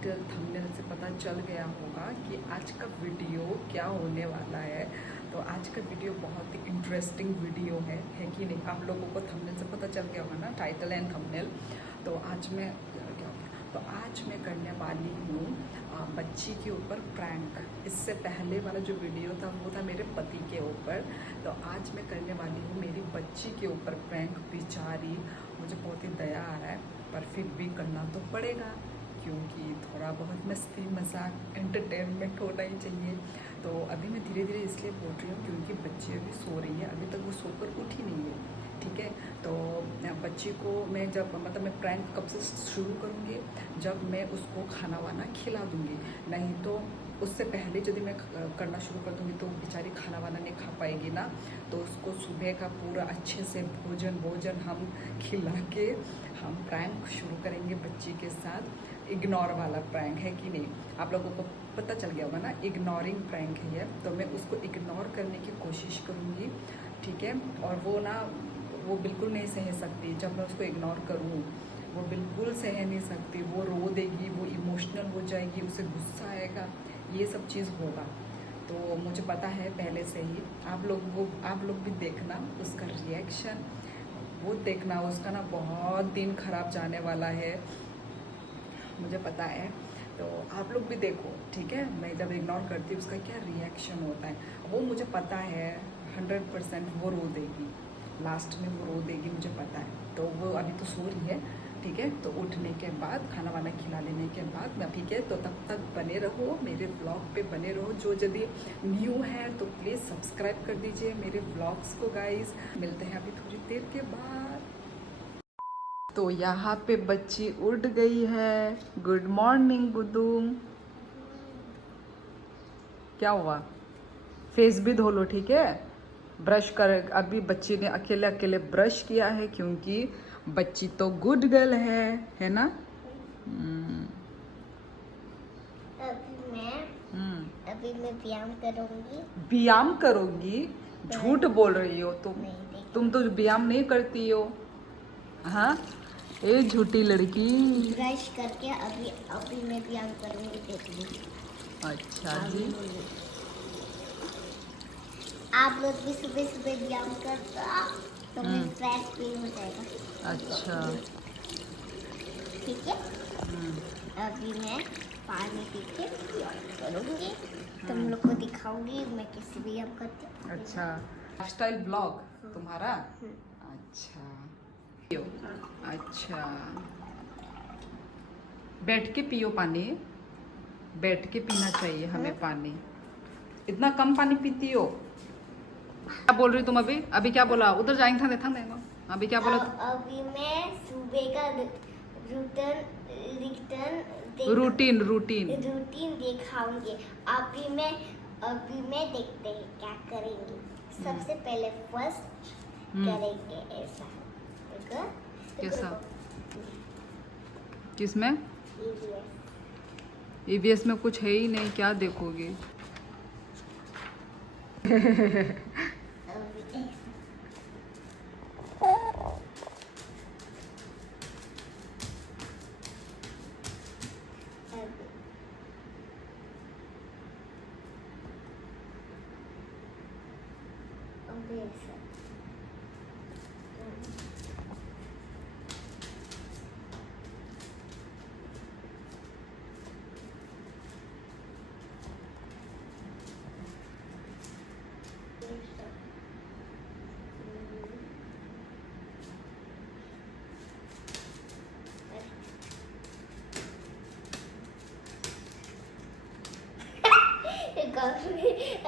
Title thumbnail से पता चल गया होगा कि आज का वीडियो क्या होने वाला है। तो आज का वीडियो बहुत ही इंटरेस्टिंग वीडियो है कि नहीं? आप लोगों को थंबनेल से पता चल गया होगा ना, टाइटल एंड थंबनेल। तो आज मैं करने वाली हूँ बच्ची के ऊपर प्रैंक। इससे पहले वाला जो वीडियो था वो था मेरे पति के ऊपर। तो आज मैं करने वाली हूँ मेरी बच्ची के ऊपर प्रैंक। बेचारी, मुझे बहुत ही दया आ रहा है पर फिर भी करना तो पड़ेगा, क्योंकि थोड़ा बहुत मस्ती मजाक एंटरटेनमेंट होना ही चाहिए। तो अभी मैं धीरे धीरे इसलिए बोल रही हूँ क्योंकि बच्ची अभी सो रही है, अभी तक वो सोकर उठी नहीं है। ठीक है, तो बच्ची को मैं मैं प्रैंक कब से शुरू करूँगी? जब मैं उसको खाना वाना खिला दूँगी। नहीं तो उससे पहले यदि मैं करना शुरू कर दूँगी तो बेचारी खाना वाना नहीं खा पाएगी ना। तो उसको सुबह का पूरा अच्छे से भोजन हम खिला के हम प्रैंक शुरू करेंगे बच्ची के साथ। इग्नोर वाला प्रैंक है कि नहीं? आप लोगों को पता चल गया होगा ना, इग्नोरिंग प्रैंक है ये। तो मैं उसको इग्नोर करने की कोशिश करूँगी, ठीक है। और वो बिल्कुल नहीं सह सकती जब मैं उसको इग्नोर करूँ। वो बिल्कुल सह नहीं सकती, वो रो देगी, वो इमोशनल हो जाएगी, उसे गुस्सा आएगा, ये सब चीज़ होगा। तो मुझे पता है पहले से ही। आप लोग भी देखना उसका रिएक्शन, वो देखना। उसका ना बहुत दिन खराब जाने वाला है, मुझे पता है। तो आप लोग भी देखो, ठीक है। मैं जब इग्नोर करती हूँ उसका क्या रिएक्शन होता है, वो मुझे पता है 100% वो रो देगी। लास्ट में वो रो देगी, मुझे पता है। तो वो अभी तो सो रही है, ठीक है। तो उठने के बाद खाना वाना खिला लेने के बाद मैं, ठीक है। तो तब तक बने रहो मेरे ब्लॉग पे, बने रहो। जो यदि न्यू है तो प्लीज़ सब्सक्राइब कर दीजिए मेरे ब्लॉग्स को गाइस। मिलते हैं अभी थोड़ी देर के बाद। तो यहाँ पे बच्ची उठ गई है। गुड मॉर्निंग गुदुम। क्या हुआ? फेस भी धो लो, ठीक है। ब्रश कर, अभी बच्ची ने अकेले अकेले ब्रश किया है क्योंकि बच्ची तो गुड गर्ल है ना? अभी मैं व्यायाम करूंगी। व्यायाम करोगी? झूठ बोल रही हो तुम तो व्यायाम नहीं करती हो। हाँ, ए झूठी लड़की। ब्रश करके अभी मैं व्यायाम करूंगी, देखिए। अच्छा जी। आप लोग भी सुबह सुबह व्यायाम करता तो मैं फ्रेश फील हो जाएगा। अच्छा, ठीक है। अभी मैं पानी पी के व्यायाम करूंगी, तुम लोग को दिखाऊंगी मैं कैसे व्यायाम करती हूँ। अच्छा, लाइफस्टाइल ब्लॉग तुम्हारा? अच्छा पियो। अच्छा, बैठ के पियो पानी, बैठ के पीना चाहिए हमें पानी। इतना कम पानी पीती हो? क्या बोल रही तुम? अभी क्या बोला? उधर जाएंगे था देखो। अभी क्या बोला? अभी मैं सुबह का रूटीन दिखाऊंगी। अभी मैं देखते हैं क्या करेंगे। सबसे पहले फर्स्ट करेंगे ऐसा, देखो। कैसा? किसमें? EVS। ईवीएस में कुछ है ही नहीं, क्या देखोगे?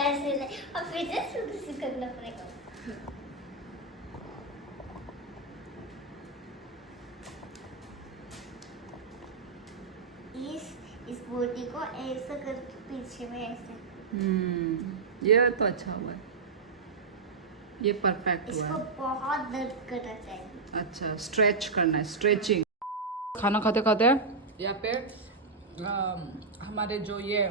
ऐसे नहीं, अब फिर से शुरू से करना पड़ेगा। इस बॉडी को ऐसा करके पीछे में ऐसे। ये तो अच्छा हुआ है, ये परफेक्ट हुआ इसको है। बहुत दर्द करना चाहिए। अच्छा, स्ट्रेच करना है, स्ट्रेचिंग। खाना खाते खाते यहाँ पे हमारे जो ये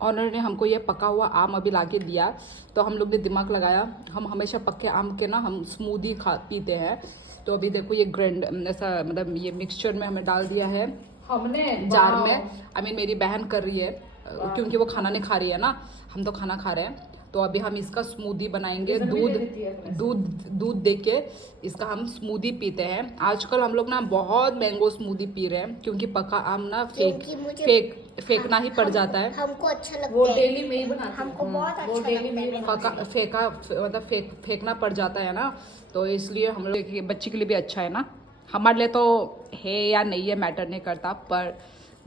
ऑनर ने हमको ये पका हुआ आम अभी लाके दिया। तो हम लोग ने दिमाग लगाया, हम हमेशा पक्के आम के ना हम स्मूदी पीते हैं। तो अभी देखो ये ग्राइंड ऐसा, मतलब ये मिक्सचर में हमें डाल दिया है हमने जार में। आई मीन मेरी बहन कर रही है क्योंकि वो खाना नहीं खा रही है ना, हम तो खाना खा रहे हैं। तो अभी हम इसका स्मूदी बनाएंगे, दूध दे के इसका हम स्मूदी पीते हैं। आजकल हम लोग ना बहुत मैंगो स्मूदी पी रहे हैं क्योंकि पका आम ना फेंकना ही पड़ जाता है। हमको अच्छा लगता है, वो डेली में ही बनाती है। हमको बहुत अच्छा लगता है। फेंकना पड़ जाता है ना, तो इसलिए हम लोग बच्ची के लिए भी अच्छा है ना। हमारे लिए तो है या नहीं है मैटर नहीं करता, पर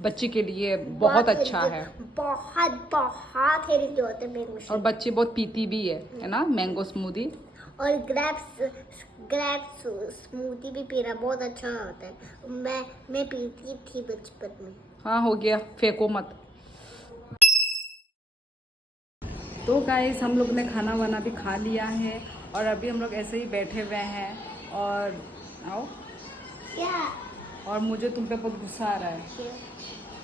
बच्ची के लिए बहुत अच्छा है। बहुत बहुत हेल्दी होते हैं मैंगो और बच्ची बहुत पीती भी है ना मैंगो स्मूदी। और ग्रेप्स स्मूदी भी पीना बहुत अच्छा होता है। मैं पीती थी बचपन में। हाँ हो गया, फेंको मत। तो गाइस हम लोग ने खाना वाना भी खा लिया है और अभी हम लोग ऐसे ही बैठे हुए हैं। और आओ, क्या? और मुझे तुम पे बहुत गुस्सा आ रहा है। क्या?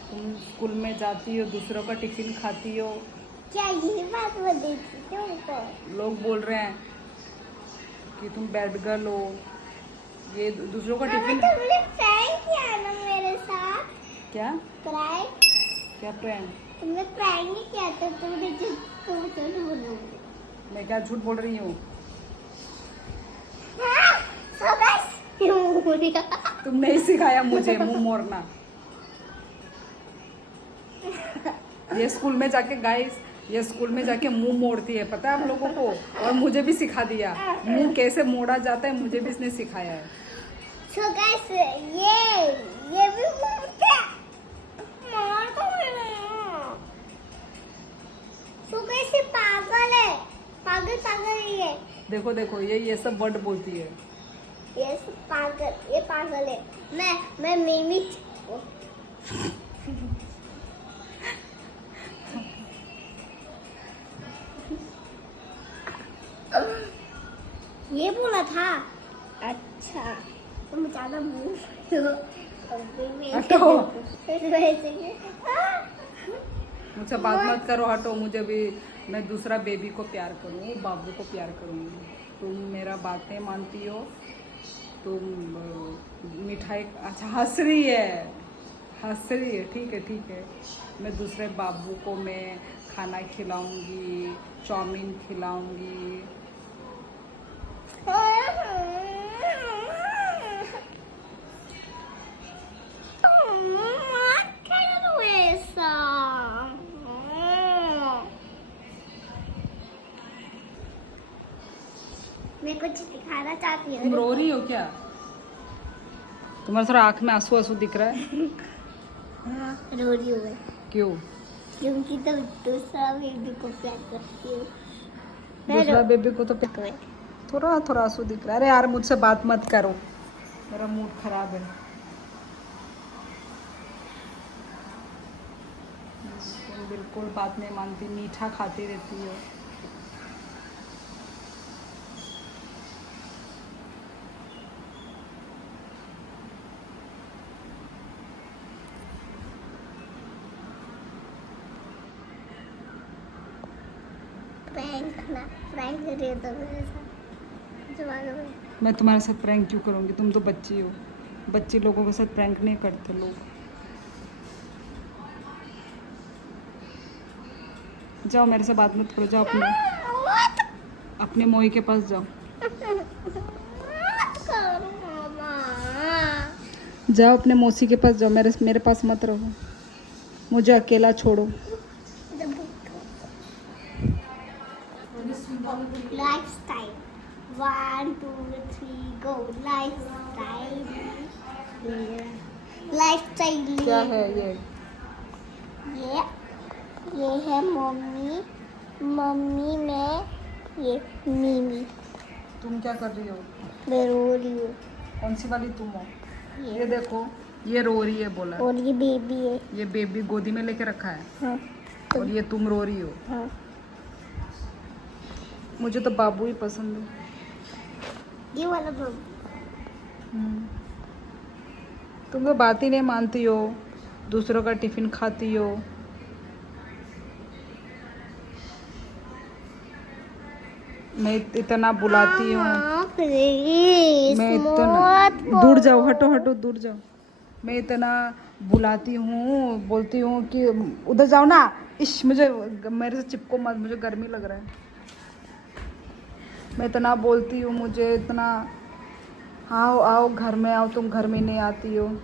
तुम स्कूल में जाती हो, दूसरों का टिफिन खाती हो। क्या ये बात बोल रही थी तुमको? लोग बोल रहे हैं कि तुम बैड गर्ल हो, ये दूसरों का टिफिन। तुमने प्रैंक किया ना मेरे साथ। क्या प्रैंक? क्या प्रैंक? तुमने प्रैंक नहीं किया था, तुम झूठ बोलोगे। मैं क्या झूठ बोल रही हूँ? तुमने ही सिखाया मुझे मुंह मोड़ना। ये स्कूल में जाके गाइस, ये स्कूल में जाके मुंह मोड़ती है, पता है आप लोगों को। और मुझे भी सिखा दिया मुंह कैसे मोड़ा जाता है, मुझे भी इसने सिखाया है। So guys, ये भी बोलते हैं। मार को मिला। So guys, ये पागल है, पागल ही है। देखो देखो, ये सब वर्ड बोलती है। ये पागल है। मैं मिमी। ये बोला था। अच्छा, तुम ज्यादा हटो। वैसे मुझसे बात मत करो, हटो। मुझे भी, मैं दूसरा बेबी को प्यार करूँ, बाबू को प्यार करूँगी। तुम मेरा बात नहीं मानती हो। तुम मिठाई, अच्छा हंस रही है, ठीक है। मैं दूसरे बाबू को मैं खाना खिलाऊंगी, चाउमीन खिलाऊंगी। मैं कुछ दिखाना चाहती हूँ। तुम रो रही हो क्या? तुम्हारे थोड़ा आँख में आंसू दिख रहा है। हाँ, रो रही हूँ मैं। क्यों? क्योंकि तुम दूसरा बेबी को प्यार करती हो। दूसरा बेबी को तो थोड़ा आंसू दिख रहा है। अरे यार मुझसे बात मत करो, मेरा मूड खराब है। तुम बिल्कुल बात नहीं मानती, मीठा खाती रहती हो। प्रैंक कर रही हो तो मेरे साथ जवानों में। मैं तुम्हारे साथ प्रैंक क्यों करूँगी? तुम तो बच्ची हो, बच्चे लोगों के साथ प्रैंक नहीं करते लोग। जाओ, मेरे से बात मत करो, जाओ अपने मोही के पास जाओ। जाओ अपने मौसी के पास जाओ, मेरे पास मत रहो, मुझे अकेला छोड़ो। लाइफस्टाइल 1 2 3 गो। लाइफस्टाइल क्या है ये? ये है मम्मी में ये मिमी। तुम क्या कर रही हो? मैं रो रही हूँ। कौन सी वाली तुम हो? ये देखो, ये रो रही है बोला। और ये बेबी है। ये बेबी गोदी में लेके रखा है। हाँ। और ये तुम रो रही हो। हाँ। मुझे तो बाबू ही पसंद है। ये वाला बाबू। तुम तो बात ही नहीं मानती हो, दूसरों का टिफिन खाती हो। मैं इतना बुलाती हूँ, प्लीज मैं इतना। दूर जाओ, हटो दूर जाओ। मैं इतना बुलाती हूँ, बोलती हूँ कि उधर जाओ ना, इश मुझे मेरे से चिपको मत, मुझे गर्मी लग रहा है। मैं इतना बोलती हूँ, मुझे इतना आओ आओ घर में आओ, तुम घर में नहीं आती हो। मुझे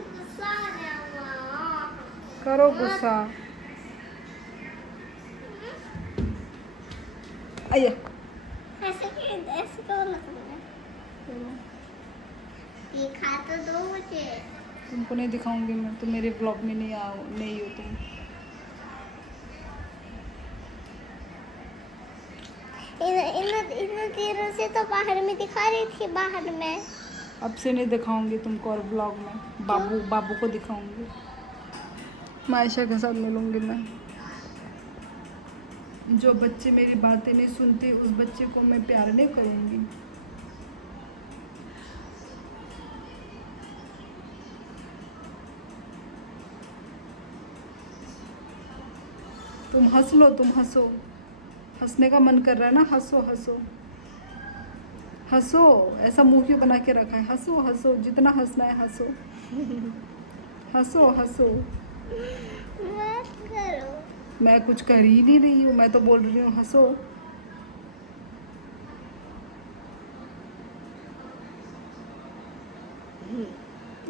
गुस्सा आ रहा करो गुस्सा। आइए ऐसे क्यों लग रहा है? ये खा तो दो मुझे। तुमको नहीं दिखाऊंगी मैं, तुम मेरे ब्लॉग में नहीं हो तुम। इन तीरों से तो बाहर में दिखा रही थी, बाहर में। अब से नहीं दिखाऊंगी तुमको और ब्लॉग में, बाबू को दिखाऊंगी। मायशा के साथ मिलूंगी मैं। जो बच्चे मेरी बातें नहीं सुनते उस बच्चे को मैं प्यार नहीं करूंगी। तुम हंस लो, तुम हंसो, हंसने का मन कर रहा है ना, हंसो हंसो हंसो। ऐसा मुंह क्यों बना के रखा है? हंसो हंसो, जितना हंसना है हंसो। हंसो हंसो। मत करो। मैं कुछ कर ही नहीं रही हूँ, मैं तो बोल रही हूँ हंसो।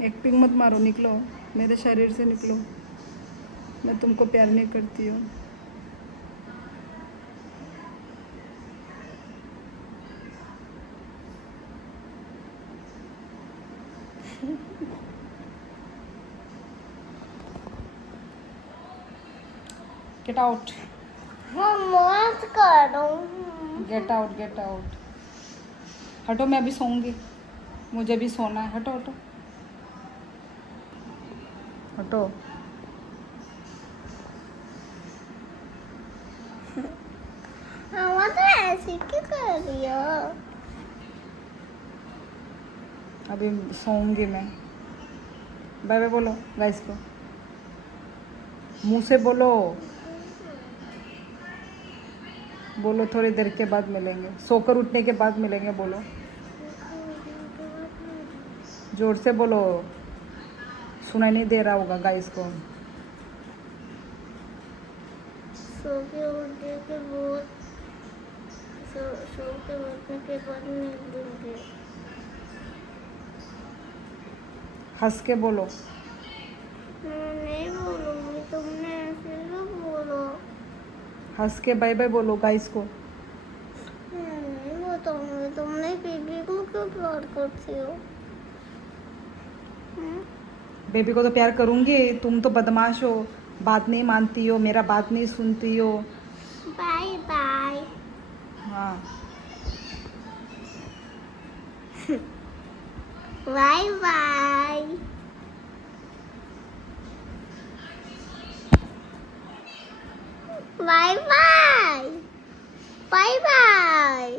एक्टिंग मत मारो, निकलो मेरे शरीर से निकलो। मैं तुमको प्यार नहीं करती हूँ। गेट आउट, मत करो। Get out, get out. हटो, मैं अभी सोऊंगी, मुझे भी सोना है। हटो हटो हटो। हाँ तो ऐसे क्यों कर रही हो? अभी सोऊंगी मैं। बाय बाय बोलो गाइस को, मुंह से बोलो। बोलो थोड़ी देर के बाद मिलेंगे, सोकर उठने के बाद मिलेंगे, बोलो जोर से बोलो, सुनाई नहीं दे रहा होगा गाइस को। सो के उठने के बाद सो के उठने के बाद मिलेंगे। हंस के बोलो। मैं नहीं बोलूँगी, तुमने ऐसे क्यों बोलो? हंस के बाय बाय बोलो गाइस को। मैं नहीं बताऊँगी, तुमने बेबी को क्यों प्यार करती हो? बेबी को तो प्यार करूंगी, तुम तो बदमाश हो, बात नहीं मानती हो, मेरा बात नहीं सुनती हो। Bye bye. हाँ bye bye. Bye bye. Bye bye.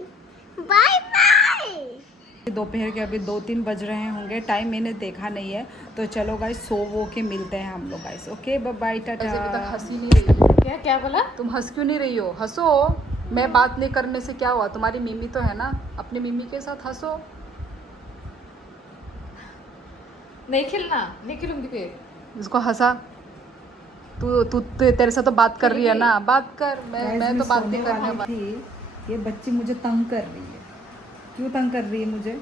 Bye bye. दोपहर के अभी 2-3 बज रहे होंगे, टाइम मैंने देखा नहीं है। तो चलो गाइस, सो वो के मिलते हैं हम लोग गाइस। ओके बाय बाय, टाटा। हंस ही नहीं रही हो। क्या क्या बोला? तुम हंस क्यों नहीं रही हो? हंसो। मैं बात नहीं करने से क्या हुआ? तुम्हारी मिमी तो है ना, अपनी मिमी के साथ हंसो। नहीं खिलना, नहीं खिलूंगी फिर। इसको हंसा। तू तेरे से तो बात कर रही है ना, बात कर। मैं तो बात नहीं करने वाली थी। ये बच्ची मुझे तंग कर रही है। क्यों तंग कर रही है मुझे?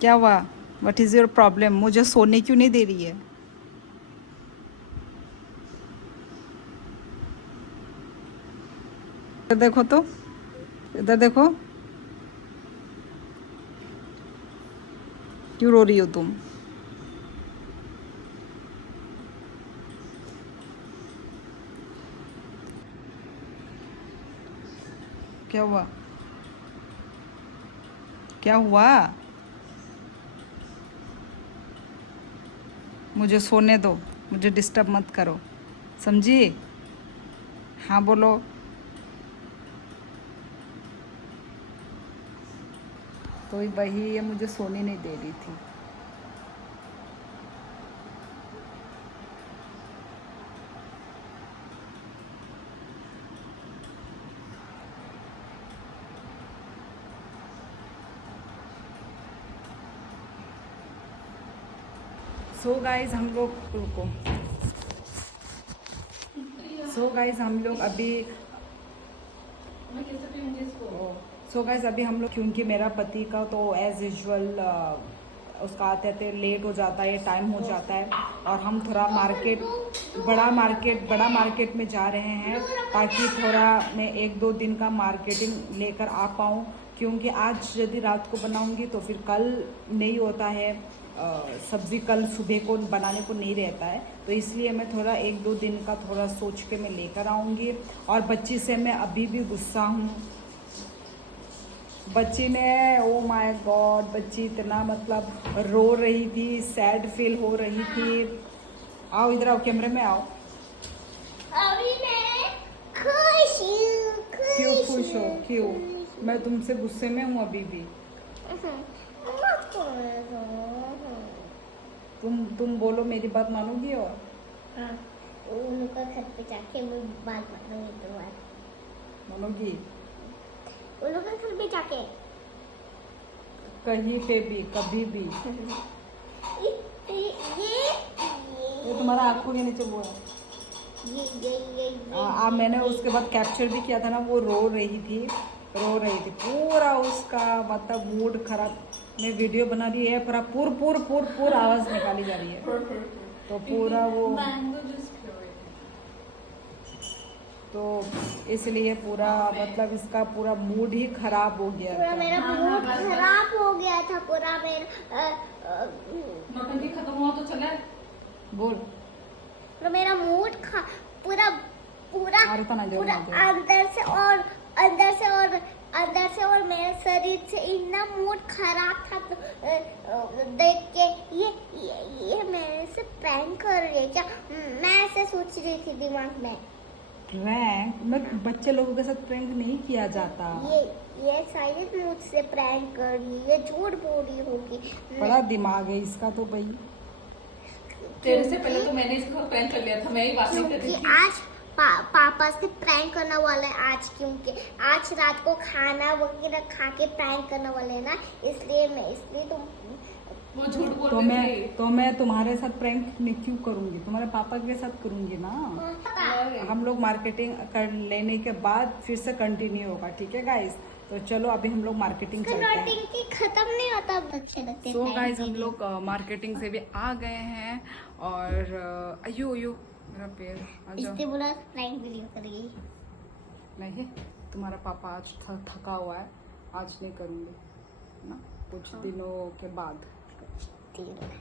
क्या हुआ? What is your problem? मुझे सोने क्यों नहीं दे रही है? इधर देखो तो, इधर देखो, क्यों रो रही हो तुम? क्या हुआ? क्या हुआ? मुझे सोने दो, मुझे डिस्टर्ब मत करो, समझी? हाँ बोलो। तो वही ये मुझे सोने नहीं दे रही थी। सो गाइज हम लोग रुको। सो गाइज हम लोग अभी अभी हम लोग, क्योंकि मेरा पति का तो एज यूजुअल उसका आते आते लेट हो जाता है, टाइम हो जाता है, और हम थोड़ा बड़ा मार्केट में जा रहे हैं ताकि थोड़ा मैं 1-2 दिन का मार्केटिंग लेकर आ पाऊँ, क्योंकि आज यदि रात को बनाऊंगी तो फिर कल नहीं होता है, सब्ज़ी कल सुबह को बनाने को नहीं रहता है, तो इसलिए मैं थोड़ा 1-2 दिन का थोड़ा सोच के मैं लेकर आऊँगी। और बच्ची से मैं अभी भी गुस्सा हूँ। बच्ची ने, ओ माय गॉड, बच्ची इतना मतलब रो रही थी, सैड फील हो रही थी। आओ इधर आओ, कैमरे में आओ। अभी मैं खुश हूँ। क्यों खुश हो? क्यों? मैं तुमसे गुस्से में हूँ अभी भी। तुम बोलो, मेरी बात मानोगी? और हाँ, उनका घर पे जाके मैं बात मानूंगी तुम्हारी। मानोगी? उनका घर पे जाके कहीं पे भी, कभी भी। ये तुम्हारा आंखों के नीचे वो है। ये मैंने उसके बाद कैप्चर भी किया था ना, वो रो रही थी पूरा उसका मतलब मूड खराब। मैं वीडियो बना रही है, पूरा आवाज निकाली जा रही है, तो पूरा वो, तो इसलिए पूरा मतलब इसका पूरा मूड ही खराब हो गया पूरा था। मेरा मूड खराब हो गया था। पूरा मेरा नौटंकी खत्म हुआ तो चले बोल। पूरा मेरा मूड पूरा अरे तो ना जो पूरा ना अंदर से और मेरे शरीर से इतना मूड खराब था, तो देख के ये मेरे से प्रैंक कर रही है क्या? मैं ऐसे सोच रही थी दिमाग में। प्रैंक? मैं बच्चे लोगों के साथ प्रैंक नहीं किया जाता। ये शायद मुझसे प्रैंक कर रही है, झूठ बोल रही होगी। बड़ा दिमाग है इसका तो भाई। तेरे से पहले तो मैंने इसको प्रैंक कर लिया था, मैं ही बात नहीं कर रही क्योंकि थी। आज पापा से प्रैंक करने वाला है आज, क्योंकि आज रात को खाना वगैरह खा के प्रैंक करने वाले हैं ना, इसलिए तुम वो झूठ बोल तो रही थी। मैं तुम्हारे साथ प्रैंक क्यों करूंगी? तुम्हारे पापा के साथ करूंगी ना। हम लोग मार्केटिंग कर लेने के बाद फिर से कंटिन्यू होगा, ठीक है गाइस? तो चलो अभी हम लोग मार्केटिंग करते हैं। की खत्म नहीं होता, अच्छे लगते सो गाइस हम लोग मार्केटिंग से भी आ गए हैं, और अयो मेरा पैर, आ जाओ। इससे बोला प्रैंक वीडियो करेगी। नहीं, तुम्हारा पापा आज थका हुआ है, आज नहीं करूँगी ना, कुछ दिनों के बाद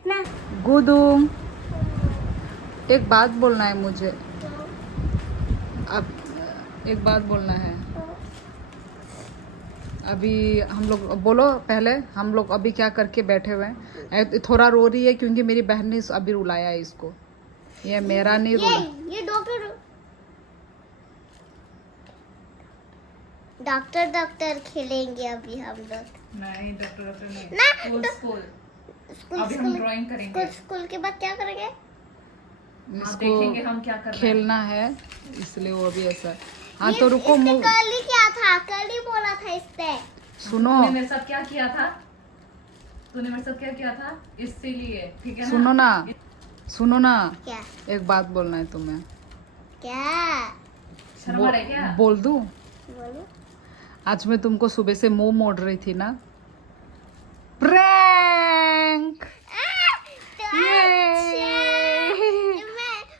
ना गुदू। एक बात बोलना है मुझे, अब एक बात बोलना है। अभी हम लोग, बोलो पहले, हम लोग अभी क्या करके बैठे हुए हैं? थोड़ा रो रही है क्योंकि मेरी बहन ने अभी रुलाया है इसको, ये मेरा नहीं रुला। ये डॉक्टर खेलेंगे अभी हम लोग। नहीं डॉक्टर नहीं, ना स्कूल स्कूल अभी हम ड्राइंग करेंगे। स्कूल के बाद क्या करेंगे? हाँ, देखेंगे हम क्या कर रहे हैं। खेलना है इसलिए वो अभी ऐसा। हाँ तो रुको, इसने कल ही क्या था, कल ही बोला था इसने। सुनो, तूने मेरे साथ क्या किया था? इसीलिए ठीक है ना? सुनो ना, क्या एक बात बोलना है तुम्हें। क्या शर्म आ रहा है क्या? बोल दूं? बोलो। आज मैं तुमको सुबह से मुंह मोड़ रही थी ना, प्रैंक।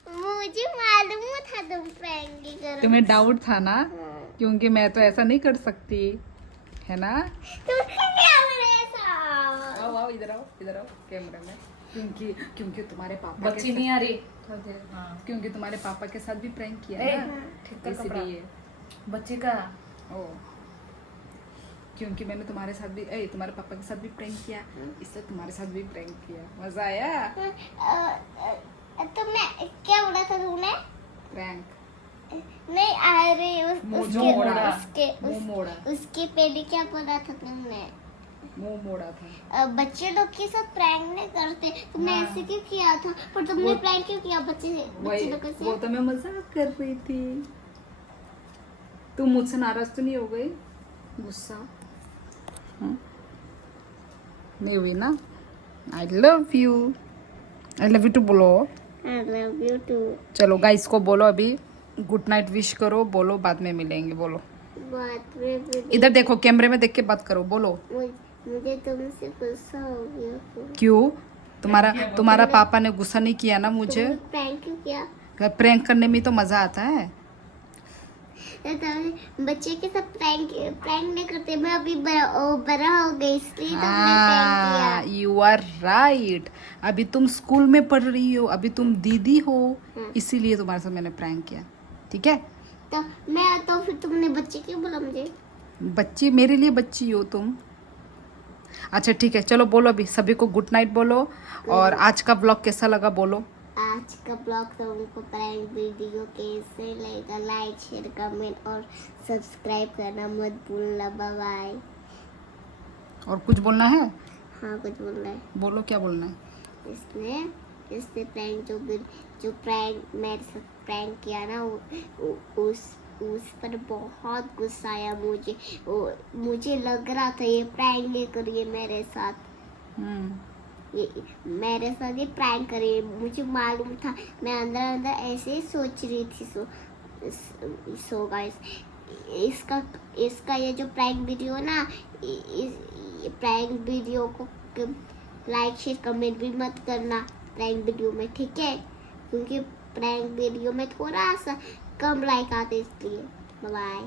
मुझे मालूम था तुम प्रैंक ही करोगे। तुम्हें डाउट था ना, क्योंकि मैं तो ऐसा नहीं कर सकती, है ना? तुम क्या बोले ऐसा? आओ इधर आओ कैमरे में, क्योंकि तुम्हारे पापा बच्ची नहीं आ रही। हाँ, क्योंकि तुम्हारे पापा के साथ भी प्रैंक किया ए, ना, ठीक है, इसलिए। बच्ची का ओ क्योंकि मैंने तुम्हारे साथ भी तुम्हारे पापा के साथ भी प्रैंक किया, इसलिए तुम्हारे साथ भी प्रैंक किया। मजा आया? तो मैं क्या बोला था तूने? प्रैंक। नहीं अरे मुंह उसके मोड़ा। उसके मुंह मोड़ा। उसके पहले क्या बोला था तुमने? मुंह मोड़ा था। बच्चे लोग के साथ प्रैंक नहीं करते, तुमने हाँ। ऐसे क्यों किया था? पर तुमने वो- प्रैंक क्यों किया बच्चे वही, लोग वो से? तो मैं मजाक कर रही थी। तुम मुझसे नाराज तो नहीं हो गई? गुस्सा नहीं हुई ना? आई लव यू टू बोलो। I love you too. चलो गाइस को बोलो अभी गुड नाइट विश करो, बोलो बाद में मिलेंगे, बोलो। बात में भी- इधर देखो, कैमरे में देख के बात करो, बोलो। मुझे तुमसे गुस्सा हो गया। क्यों? तुम्हारा पापा ने गुस्सा नहीं किया ना मुझे? तुमने प्रैंक क्यों किया? प्रैंक करने में तो मजा आता है। तो बच्चे के साथ प्रैंक प्रैंक नहीं करते, मैं अभी बड़ा हो गई इसलिए तुमने प्रैंक किया। You are right. अभी तुम स्कूल में पढ़ रही हो, अभी तुम दीदी हो, इसीलिए तुम्हारे साथ मैंने प्रैंक किया, ठीक है? तो मैं तो फिर तुमने बच्चे क्यों बोला मुझे? बच्ची, मेरे लिए बच्ची हो तुम। अच्छा ठीक है, चलो बोलो अभी सभी को गुड नाइट बोलो। और आज का ब्लॉग कैसा लगा बोलो। आज का ब्लॉग तुमको प्रैंक वीडियो कैसे लगा, लाइक शेयर कमेंट और सब्सक्राइब करना मत भूलना। Bye bye. और कुछ बोलना है? हाँ कुछ बोलना है। बोलो, क्या बोलना है? इसने प्रैंक जो प्रैंक मेरे साथ प्रैंक किया ना, उस पर बहुत गुस्सा आया मुझे। मुझे लग रहा था ये प्रैंक ये करिए मेरे साथ, ये मेरे साथ ये प्रैंक करिए, मुझे मालूम था। मैं अंदर अंदर ऐसे ही सोच रही थी। सो गाइस, इसका ये जो प्रैंक वीडियो ना, इस प्रैंक वीडियो को लाइक शेयर कमेंट भी मत करना प्रैंक वीडियो में, ठीक है? क्योंकि प्रैंक वीडियो में थोड़ा सा कम लाइक आते इसलिए। Bye bye.